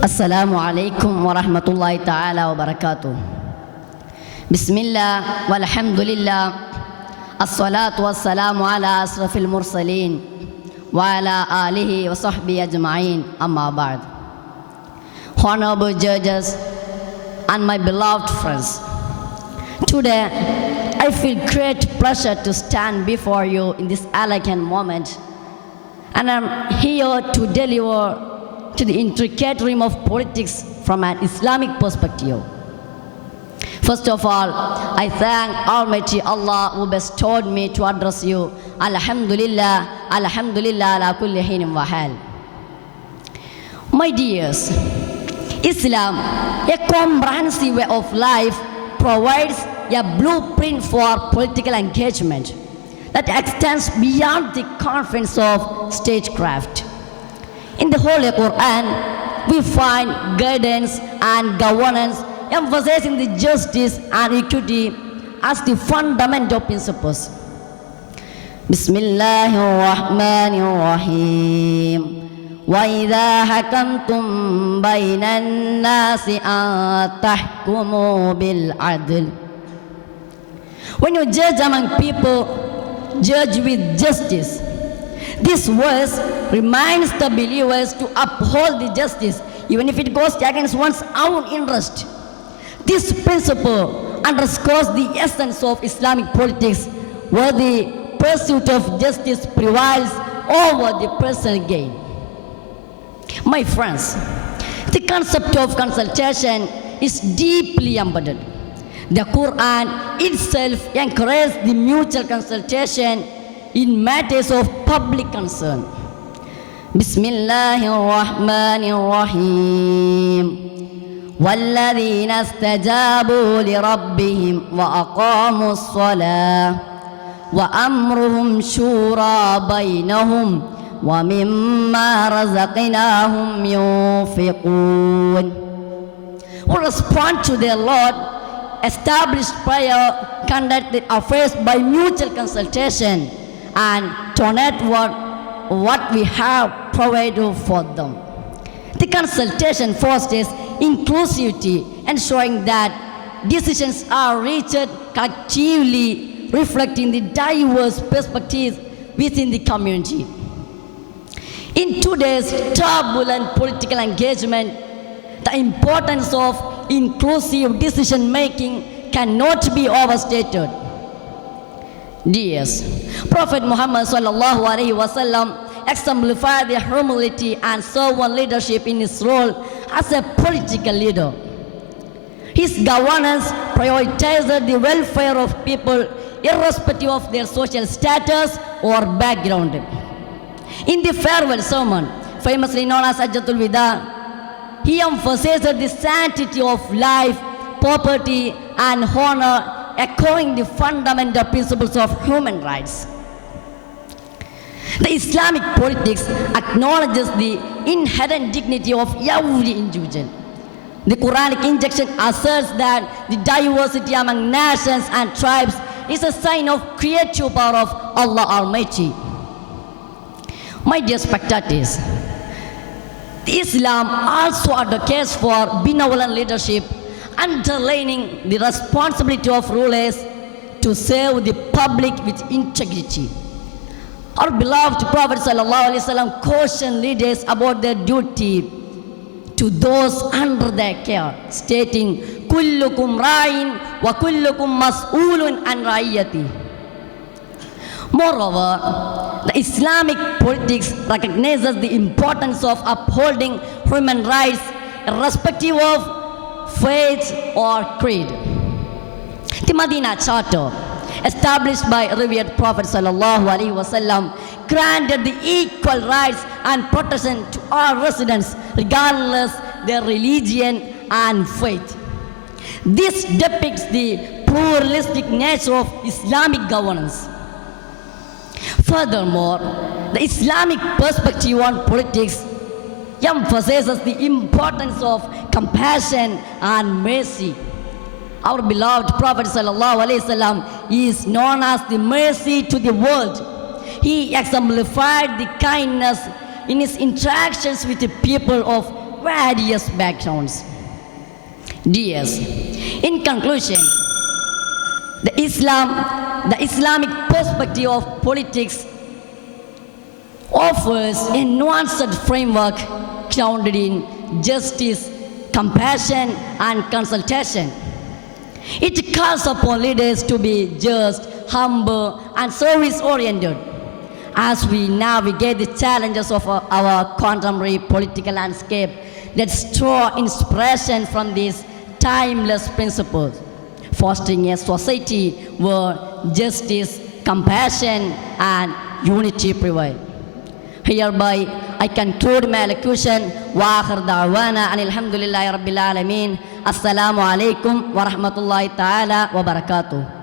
Assalamu alaikum wa rahmatullahi ta'ala wa barakatuh. Bismillah walhamdulillah. As-salatu was-salamu ala asrafil mursalin wa ala alihi wa sahbihi ajma'in, amma ba'd. Honorable judges and my beloved friends, today I feel great pleasure to stand before you in this elegant moment, and I'm here to deliver to the intricate realm of politics from an Islamic perspective. First of all, I thank Almighty Allah who bestowed me to address you. Alhamdulillah, Alhamdulillah ala kulli hinin wa hal. My dears, Islam, a comprehensive way of life, provides a blueprint for political engagement that extends beyond the confines of statecraft. In the Holy Quran, we find guidance and governance emphasizing the justice and equity as the fundamental principles. Bismillahirrahmanirrahim. وَإِذَا حَكَمْتُمْ بَيْنَ النَّاسِ أَن تَحْكُمُوا بِالْعَدْلِ. When you judge among people, judge with justice. This verse reminds the believers to uphold the justice even if it goes against one's own interest. This principle underscores the essence of Islamic politics, where the pursuit of justice prevails over the personal gain. My friends, the concept of consultation is deeply embedded. The Quran itself encourages the mutual consultation in matters of public concern. Bismillahirrahmanirrahim. وَالَّذِينَ اسْتَجَابُوا لِرَبِّهِمْ وَأَقَامُوا الصَّلَاةَ وَأَمْرُهُمْ شُورَى بَيْنَهُمْ وَمِمَّا رَزَقْنَاهُمْ يُنْفِقُونَ. Who respond to their Lord, established prayer, conducted affairs by mutual consultation, and donate what we have provided for them. The consultation fosters inclusivity, ensuring that decisions are reached collectively, reflecting the diverse perspectives within the community. In today's turbulent political engagement, the importance of inclusive decision-making cannot be overstated. Dears, Prophet Muhammad sallallahu alaihi wasallam exemplified the humility and servant leadership in his role as a political leader. His governance prioritized the welfare of people irrespective of their social status or background. In the farewell sermon, famously known as Hajjatul Wida, he emphasized the sanctity of life, property, and honor, echoing the fundamental principles of human rights. The Islamic politics acknowledges the inherent dignity of every individual. The Quranic injunction asserts that the diversity among nations and tribes is a sign of creative power of Allah Almighty. My dear spectators, Islam also advocates for benevolent leadership, underlining the responsibility of rulers to serve the public with integrity. Our beloved Prophet ﷺ cautioned leaders about their duty to those under their care, stating, "Kullukum ra'in wa kullukum mas'ulun an ra'iyati." Moreover, the Islamic politics recognizes the importance of upholding human rights irrespective of faith or creed. The Medina Charter, established by revered Prophet sallallahu alaihi wasallam, granted the equal rights and protection to all residents regardless their religion and faith. This depicts the pluralistic nature of Islamic governance. Furthermore, the Islamic perspective on politics emphasizes the importance of compassion and mercy. Our beloved Prophet ﷺ is known as the mercy to the world. He exemplified the kindness in his interactions with the people of various backgrounds. Dears, in conclusion, the Islamic perspective of politics offers a nuanced framework grounded in justice, compassion, and consultation. It calls upon leaders to be just, humble, and service-oriented as we navigate the challenges of our contemporary political landscape. Let's draw inspiration from these timeless principles, fostering a society where justice, compassion, and unity prevail. Hereby, I conclude my elocution. Wa akhir da'wana anil hamdulillahi rabbil alamin. Assalamu alaikum wa rahmatullahi ta'ala wa barakatuh.